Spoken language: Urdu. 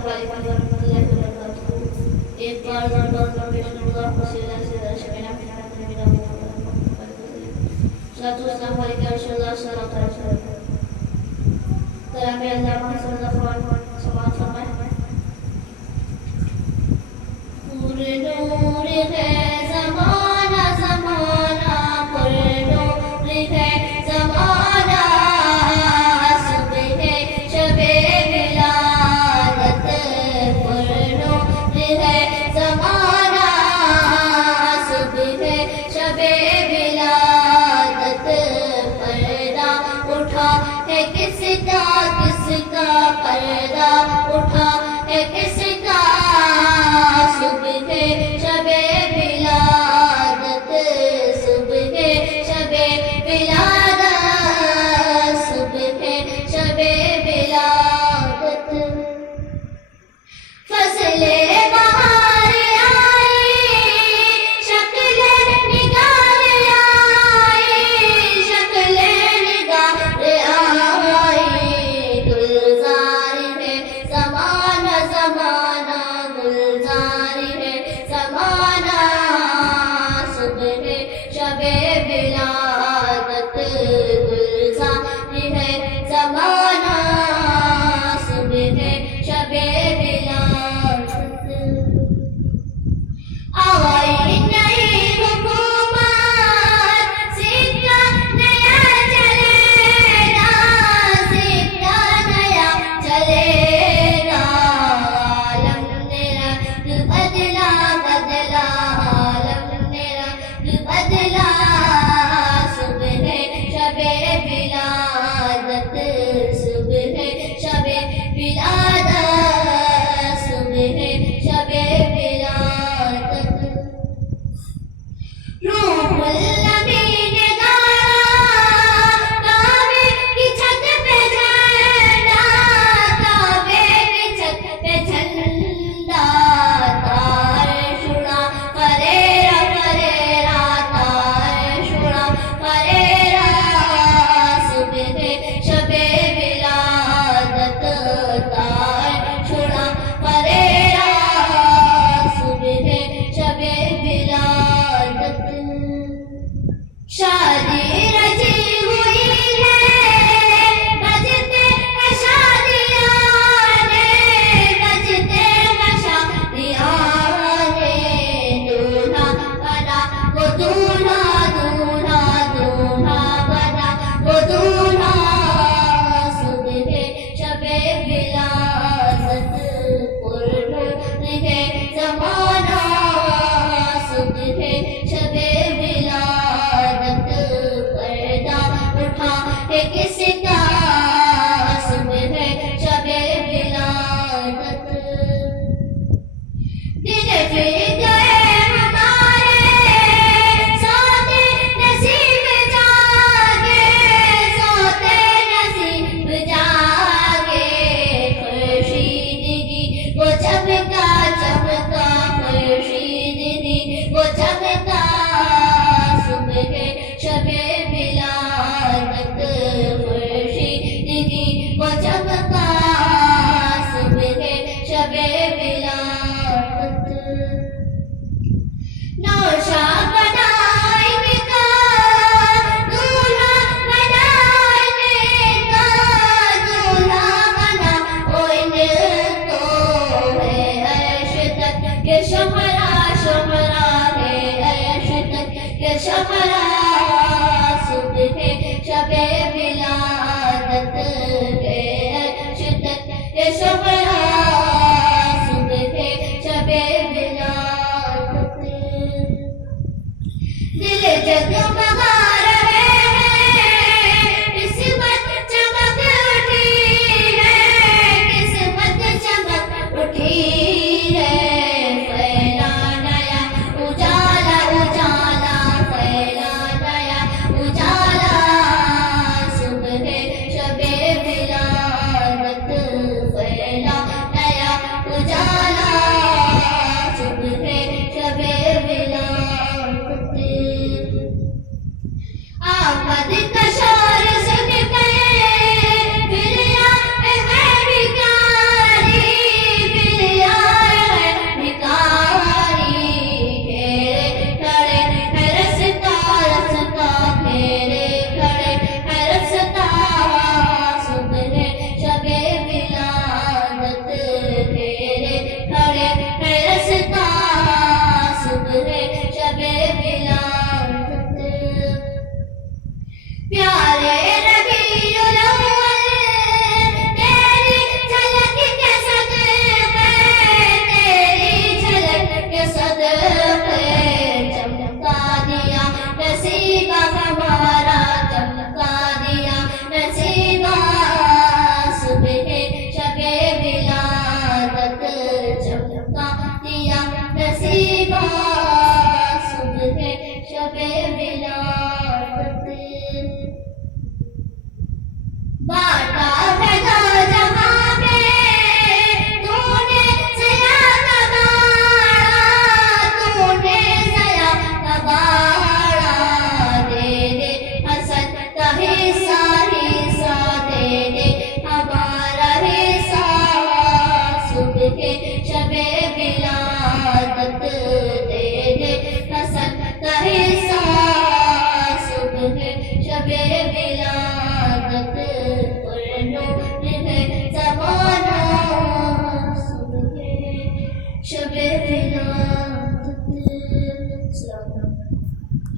السلام علیکم ورحمۃ اللہ وبرکاتہ. ایک بار پیش کروں السلام علیکم رسول اللہ صلی اللہ علیہ وسلم. کلام اللہ محمد صلی اللہ علیہ وسلم سماعت فرمائیں. نور نور ہے زمانہ زمانہ پر نور ہے زمانہ صبح شب ولادت پر نور ہے زمانہ صبح شب ولادت پردہ اٹھا ہے کس کا پردہ اٹھا ہے کس کا صبح شب ولادت صبح شب ولادت صبح شب ولادت. فصل بہار آئی شکل نگار آئی شکل نگار آئی گلزار ہے زمانہ زمانہ گلزار ہے زمانہ صبح شب ولادت گلزار ہے زمانہ صبح شب ولادت. آئی نئی حکومت سکہ نیا چلے گا سکہ نیا چلے گا عالم نے رنگ بدلا بدلا عالم نے رنگ بدلا صبح شب ولادت صبح شب ولادت صبح شب ولادت. روح النبی نے گایا کعبے کی چھت پہ جھنڈا کعبے کی چھت پہ جھنڈا تار چھڑا فریرا فریرا تار چھڑا فریرا صبح شب ولادت تار چھڑا فریرا صبح شب ولادت. شادی رچی ہوئی ہے بجتے ہیں شادیاں بجتے ہیں شادیاں دولہا بنا وہ دولہا دولہا دولہا بنا وہ دولہا صبح شب ولادت